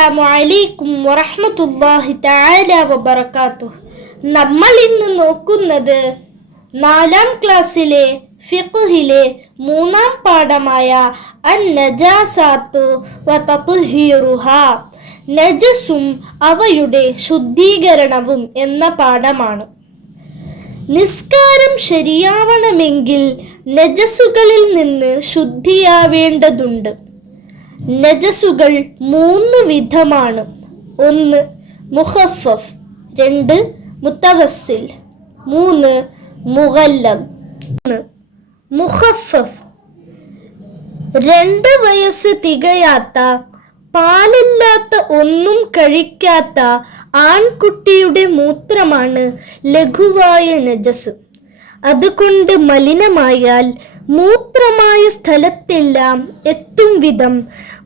അസ്സലാമു അലൈക്കും വറഹ്മത്തുള്ളാഹി തആല വബറകാതുഹു. നമ്മൾ ഇന്ന് നോക്കുന്നത് 4-ാം ക്ലാസ്സിലെ ഫിഖ്ഹിലെ 3-ാം പാഠമായ അൻ-നജാസാത്തു വ തത്ഹീറുഹാ, നജസും അവയുടെ ശുദ്ധീകരണവും എന്ന പാഠമാണ്. നിസ്കാരം ശരിയാവണമെങ്കിൽ നജസുകളിൽ നിന്ന് ശുദ്ധിയാവേണ്ടതുണ്ട്. നജസുകൾ 3 വിധമാണ്. 1 മുഖഫഫ്, 2 മുത്തവസ്സിൽ, 3 മുഗല്ലദ്. മുഖഫഫ് 2 വയസ്സ് തികയാത്ത, പാലില്ലാത്ത ഒന്നും കഴിക്കാത്ത ആൺകുട്ടിയുടെ മൂത്രമാണ് ലഘുവായ നജസ്. അതുകൊണ്ട് മലിനമായാൽ മൂത്രമായ സ്ഥലത്തെല്ലാം എത്തും വിധം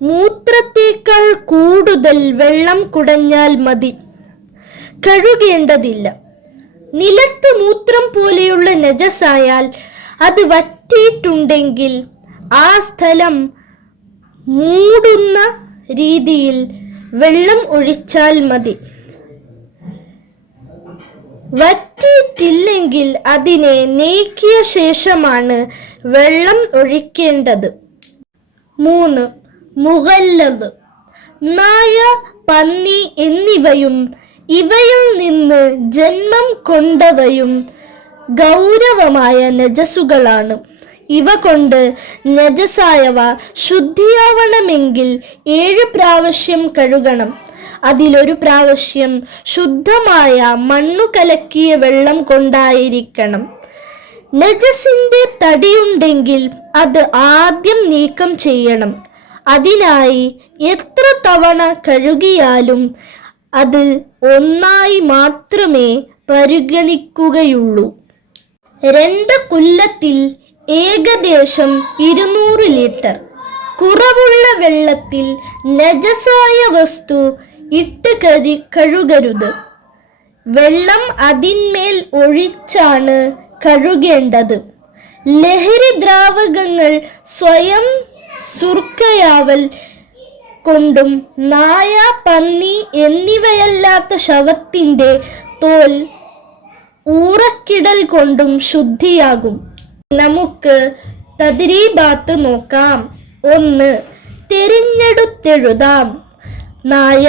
മൂത്രത്തേക്കാൾ കൂടുതൽ വെള്ളം കുടഞ്ഞാൽ മതി, കഴുകേണ്ടതില്ല. നിലത്ത് മൂത്രം പോലെയുള്ള നജസായാൽ അത് വറ്റിയിട്ടുണ്ടെങ്കിൽ ആ സ്ഥലം മൂടുന്ന രീതിയിൽ വെള്ളം ഒഴിച്ചാൽ മതി. വറ്റിയിട്ടില്ലെങ്കിൽ അതിനെ നീക്കിയ ശേഷമാണ് വെള്ളം ഒഴിക്കേണ്ടത്. 3 മുഗല്ലദ്, നായ, പന്നി എന്നിവയും ഇവയിൽ നിന്ന് ജന്മം കൊണ്ടവയും ഗൗരവമായ നജസുകളാണ്. ഇവ കൊണ്ട് നജസായവ ശുദ്ധിയാവണമെങ്കിൽ 7 പ്രാവശ്യം കഴുകണം. അതിലൊരു പ്രാവശ്യം ശുദ്ധമായ മണ്ണു കലക്കിയ വെള്ളം കൊണ്ടായിരിക്കണം. നജസിന്റെ തടിയുണ്ടെങ്കിൽ അത് ആദ്യം നീക്കം ചെയ്യണം. അതിനായി എത്ര തവണ കഴുകിയാലും അത് ഒന്നായി മാത്രമേ പരിഗണിക്കുകയുള്ളൂ. 2 കുല്ലത്തിൽ ഏകദേശം 200 ലിറ്റർ കുറവുള്ള വെള്ളത്തിൽ നജസായ വസ്തു ഇട്ട് കഴുകരുത്. വെള്ളം അതിന്മേൽ ഒഴിച്ചാണ് കഴുകേണ്ടത്. ലഹരി ദ്രാവകങ്ങൾ സ്വയം സുർക്കയാവൽ കൊണ്ടും നായ, പന്നി എന്നിവയല്ലാത്ത ശവത്തിന്റെ തോൽ ഊറക്കിടൽ കൊണ്ടും ശുദ്ധിയാകും. നമുക്ക് തദ്രീബാത്ത് നോക്കാം. 1 തിരഞ്ഞെടുത്തെഴുതാം. നായ,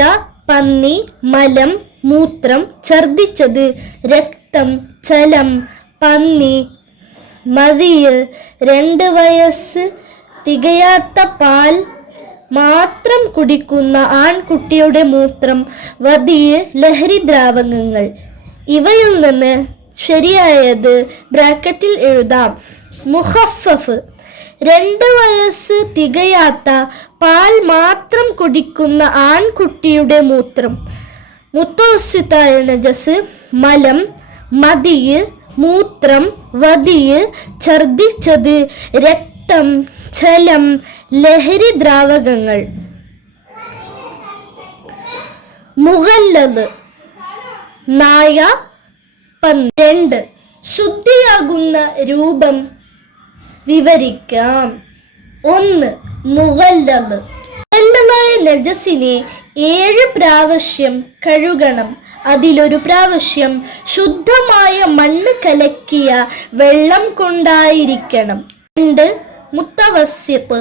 പന്നി, മലം, മൂത്രം, ഛർദിച്ചത്, രക്തം, ചലം, പന്നി, മതിയ്, 2 വയസ്സ് തികയാത്ത പാൽ മാത്രം കുടിക്കുന്ന ആൺകുട്ടിയുടെ മൂത്രം, വതിയ്, ലഹരി ദ്രാവകങ്ങൾ. ഇവയിൽ നിന്ന് ശരിയായത് ബ്രാക്കറ്റിൽ എഴുതാം. മുഖഫഫ് 2 വയസ്സ് തികയാത്ത പാൽ മാത്രം കുടിക്കുന്ന ആൺകുട്ടിയുടെ മൂത്രം. മുത്തവസ്സിത്തായ നജസ് മലം, മതിയ്, മൂത്രം, വതിയ്, ഛർദിച്ചത്, രക്തം, ചലം, ലഹരി ദ്രാവകങ്ങൾ. മുഗല്ലദ് നായ, പന്നി. 2 ശുദ്ധിയാകുന്ന രൂപം വിവരിക്കാം. 1 മുഗല്ലദ്. മുഗല്ലദായ നജസിനെ 7 പ്രാവശ്യം കഴുകണം. അതിലൊരു പ്രാവശ്യം ശുദ്ധമായ മണ്ണ് കലക്കിയ വെള്ളം കൊണ്ടായിരിക്കണം. 2 മുത്തവസ്സിത്ത്.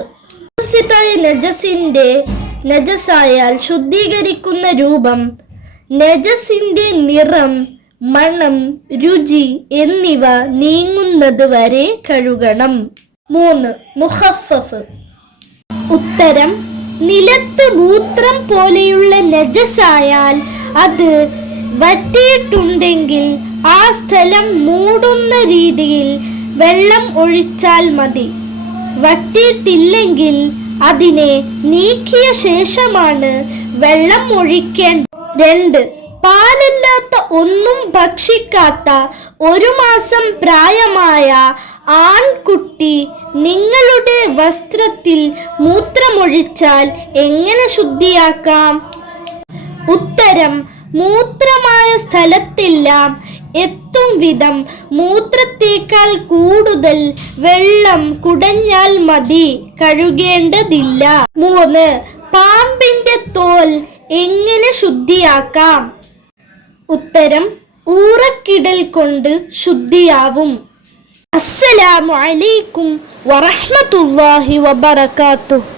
മുത്തവസ്സിത്തായ നജസായാൽ ശുദ്ധീകരിക്കുന്ന രൂപം നജസിന്റെ നിറം, മണം, രുചി എന്നിവ നീങ്ങുന്നത് വരെ കഴുകണം. 3 മുഖഫഫ്. ഉത്തരം: നിലത്ത് മൂത്രം പോലെയുള്ള നജസായാൽ അത് വറ്റിയിട്ടുണ്ടെങ്കിൽ ആ സ്ഥലം മൂടുന്ന രീതിയിൽ വെള്ളം ഒഴിച്ചാൽ മതി. വറ്റിയിട്ടില്ലെങ്കിൽ അതിനെ നീക്കിയ ശേഷമാണ് വെള്ളം ഒഴിക്കേണ്ടത്. 2 പാലില്ലാത്ത ഒന്നും ഭക്ഷിക്കാത്ത 1 മാസം പ്രായമായ ആൺകുട്ടി നിങ്ങളുടെ വസ്ത്രത്തിൽ മൂത്രമൊഴിച്ചാൽ എങ്ങനെ ശുദ്ധിയാക്കാം? ഉത്തരം: മൂത്രമായ സ്ഥലത്തെല്ലാം എത്തും വിധം മൂത്രത്തേക്കാൾ കൂടുതൽ വെള്ളം കുടഞ്ഞാൽ മതി, കഴുകേണ്ടതില്ല. 3. പാമ്പിന്റെ തോൽ എങ്ങനെ ശുദ്ധിയാക്കാം? ഉത്തരം: ഊറക്കിടൽ കൊണ്ട് ശുദ്ധിയാവും. അസ്സലാമു അലൈക്കും വറഹ്മത്തുള്ളാഹി വബറകാതുഹു.